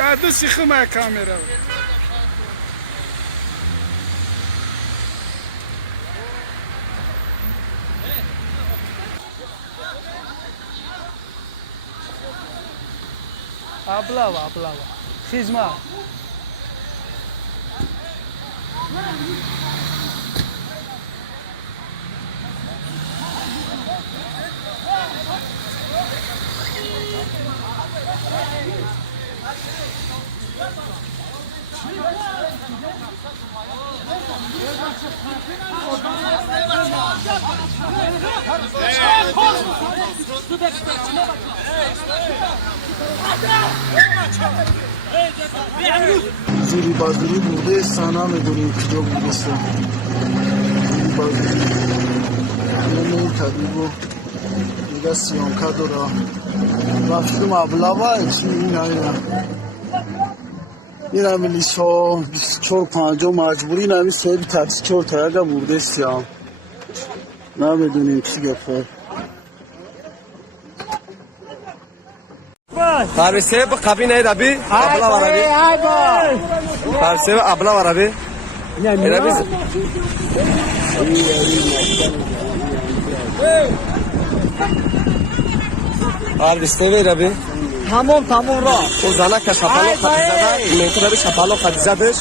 Dadı sıkıma kamera. Abla. Xizma. زیری بازداری بوده سانا میدونیم کجا بوده سا زیری بازداری همه این طبیب و دیگه سیانکا دورا رفتم ابلا چی این هم لیسا 24-5 مجبوری نمی سهی تاکسی 4 تایگه بوده سیام نمیدونیم چی گفت Tarvise bu kabin neydi abi? Abla var abi. Tarvise abla var abi. Yine biz. Tarvise ver abi. Tamam ra. O zana ka şapalo Khadiza'da. Metre abi şapalo Khadiza'dır.